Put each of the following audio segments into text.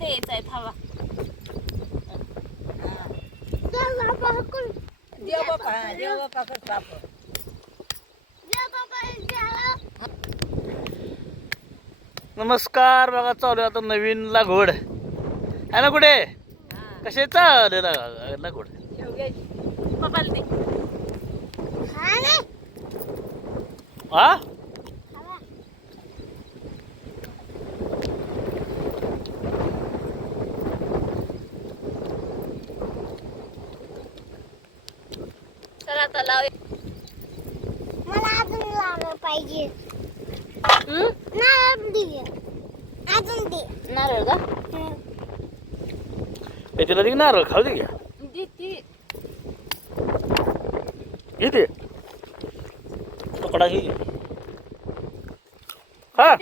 द्यायचा आहे थांबा. देव बापा देव बापा कर बाप. नमस्कार बघा चालू आहे आता नवीन लागवड. आहे ना कुठे? कसे चालू लागवड हा चला आता लाव मला अजून लावलं पाहिजे? नारळ दे. अजून दे. नारळ का? हे तिला दे नारळ खाऊ दे घ्या दे ती. घेते तुकडा घे हा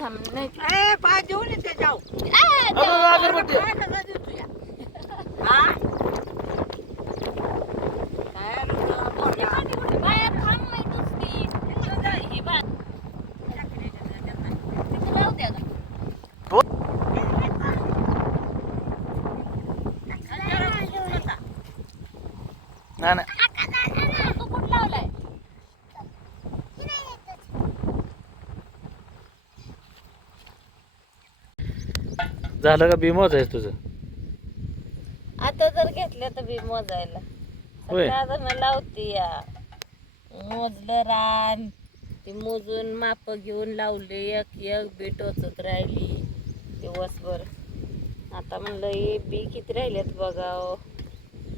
थांब नाही. ए पाय अगं, अगरबत्ती काय कसा देऊ तुझ्या हा काय तुला बोलला? बाया थांब नाही नुसती. ही बा- तिथं लावू द्या का? कुठं लावलाय झालं का बिमोच आहे तुझं? आता जर घेतल्या तर बी मोजायला होय. लावते या. मोजलं रान. ती मोजून माप घेऊन लावले. एक एक बी टोचत राहिली दिवसभर. आता म्हणलं हे बी किती राहिलेत बघाव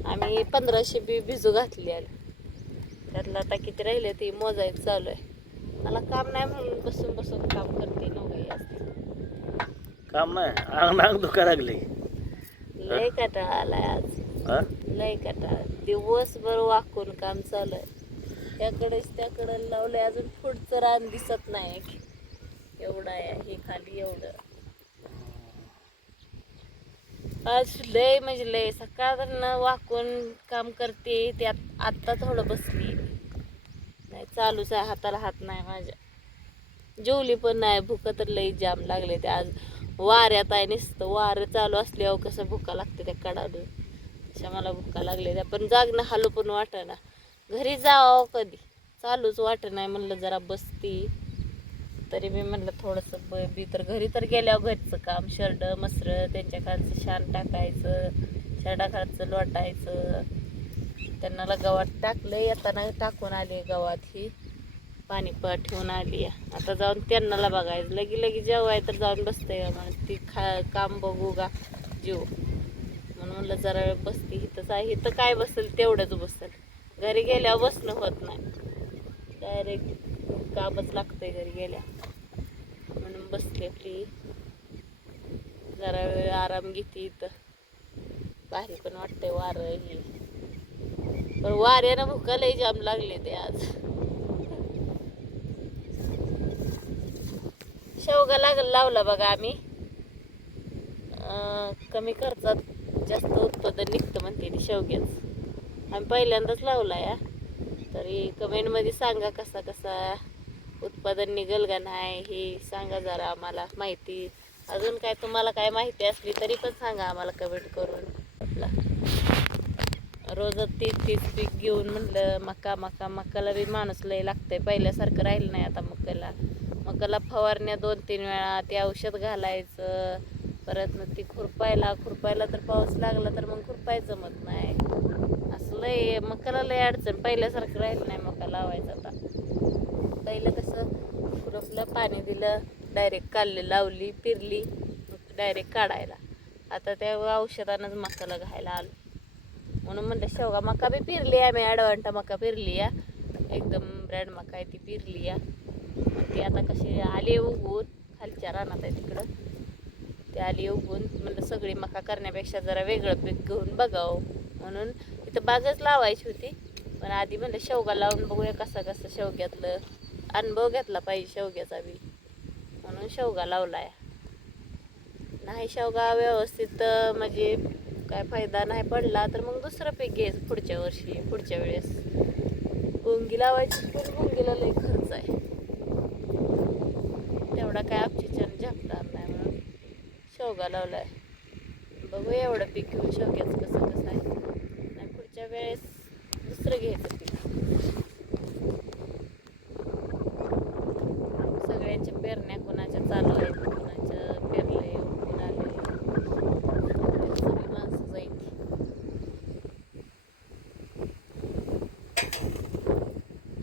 आम्ही पंधराशे बी भिजू घातले त्यातलं आता किती राहिले ते मोजायचं चालू आहे. मला काम नाही म्हणून बसून बसून काम करते असते. काम नाही? अंग अंग दुखा लागले. लय कटाळा आलाय आज. लय कटाळा. दिवसभर वाकून काम चालू आहे. त्याकडेच त्याकडे लावलंय अजून पुढचं रान दिसत नाही. एवढं आहे हे खाली एवढं. आज लय म्हणजे लय. सकाळनं वाकून काम करते ते आत्ता थोडं बसली. नाही चालूच आहे हाताला हात नाही माझ्या. जेवली पण नाही भूक तर लई जाम लागले ते आज. वाऱ्यात आहे नसतं वारं चालू असल्यावर कसं भुका लागते त्या कडाडून. तशा मला भुका लागले त्या पण जागणं हालू पण वाटेना. घरी जावं कधी. चालूच वाट नाही म्हणलं जरा बसती. तरी मी म्हणलं थोडंसं बी तर घरी तर गेल्यावर घरचं काम शर्ट मसर त्यांच्या खालचं शान टाकायचं शर्टाखालचं लोटायचं. त्यांना गवात टाकलं येताना टाकून आले गवात ही. पाणी ठेवून आली आता जाऊन त्यांनाला बघायचं. लगी लगी जेवाय तर जाऊन बसते का म्हणून ती खा काम बघू का? जीव. म्हणून म्हणलं जरा वेळ बसते. इथंच आहे. इथं काय बसेल तेवढंच बसेल. घरी गेल्यावर बसणं होत नाही. डायरेक्ट कामच लागतंय घरी गेल्या बसले फ्री जरा वेळ आराम घेते इथं. भारी पण वाटतंय वारं हे पण वाऱ्यानं भुका लई जाम लागले ते आज. शेवगा लागल लावला बघा आम्ही. कमी खर्चात जास्त उत्पादन निघतं म्हणते ती शेवग्याच. आम्ही पहिल्यांदाच लावला या तरी कमेंटमध्ये सांगा कसा कसा उत्पादन निघल का नाही हे सांगा जरा आम्हाला माहिती. अजून काय तुम्हाला काय माहिती असली तरी पण सांगा आम्हाला कमेंट करून. आपला रोजच तीस तीस पीक घेऊन म्हणलं मका मका मकाला बी माणूस लय लागतंय. पहिल्यासारखं राहिलं नाही आता मकाला. मकाला फवारण्या दोन तीन वेळा ते औषध घालायचं. परत मग ती खुरपायला खुरपायला तर पाऊस लागला तर मग खुरपाय जमत नाही. असं लय मकाला लय अडचण. पहिल्यासारखं राहिलं नाही मका लावायचं आता. पहिलं कसं खुरपलं पाणी दिलं डायरेक्ट काढली लावली पिरली डायरेक्ट काढायला. आता त्या औषधानंच मकाला घायला आलो. म्हणून म्हणलं शेवगा मका बी पिरली आम्ही अडवांटा मका पिरली या एकदम ब्रँड मका आहे ती पिरली या ती आता कशी आली उगवून खालच्या रानात आहे तिकडं. ते आली उगवून म्हणलं सगळी मका करण्यापेक्षा जरा वेगळं पीक घेऊन बघावं. म्हणून इथं बागच लावायची होती. पण आधी म्हणलं शेवगा लावून बघूया कसा कसं शेवग्यातलं अनुभव घेतला पाहिजे शेवग्याचा बी. म्हणून शेवगा लावलाय. नाही शेवगा व्यवस्थित म्हणजे काय फायदा नाही पडला तर मग दुसरं पीक घ्यायचं पुढच्या वर्षी पुढच्या वेळेस. मुंगी लावायची पण मुंगीला लई खर्च आहे. तेवढा काय आमची छान झापणार नाही म्हणून शेवगा लावलाय. बघू एवढं पीक घेऊन शेवग्याचं कसं कसं आहे. नाही पुढच्या वेळेस दुसरं घ्यायचं पीक सगळ्यांच्या पेरण्या कोणाच्या चालू आहेत कोणाच्या पेरले उठून आले सगळी माणसं जाईल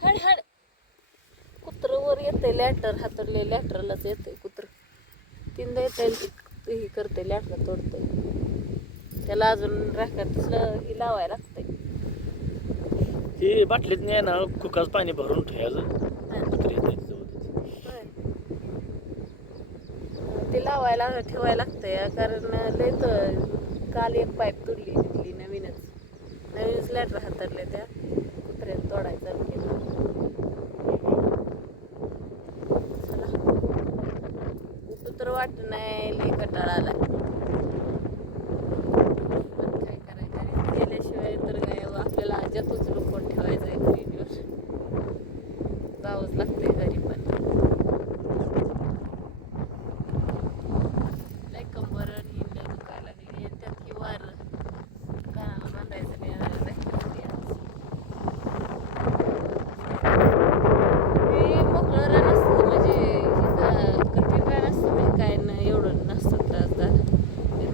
हड हड कुत्र वर येते लॅटर हातरले लॅटरलाच येते कुत्र. तीनदा येते ती ही करते लॅटर तोडते. त्याला अजून राखत ही लावायला लागतंय. ती बाटलीत नाही ना कुकाच पाणी भरून ठेवायचं. कुत्री. ते लावायला ठेवायला लागतंय कारण लय तर काल एक पाईप तुडली तिथली नवीनच. नवीनच लॅटर हातरले त्या कुत्र्याने तोडायचं चालू केलं चला उठू तर वाटत नाही लई कंटाळा आला पण काय करायचं? गेल्याशिवाय तर काय आपल्याला आज्यात उचलून कोण ठेवायचं?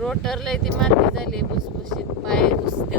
रोटर लय ती मारती झाली भुसभुशीत पाय घुसते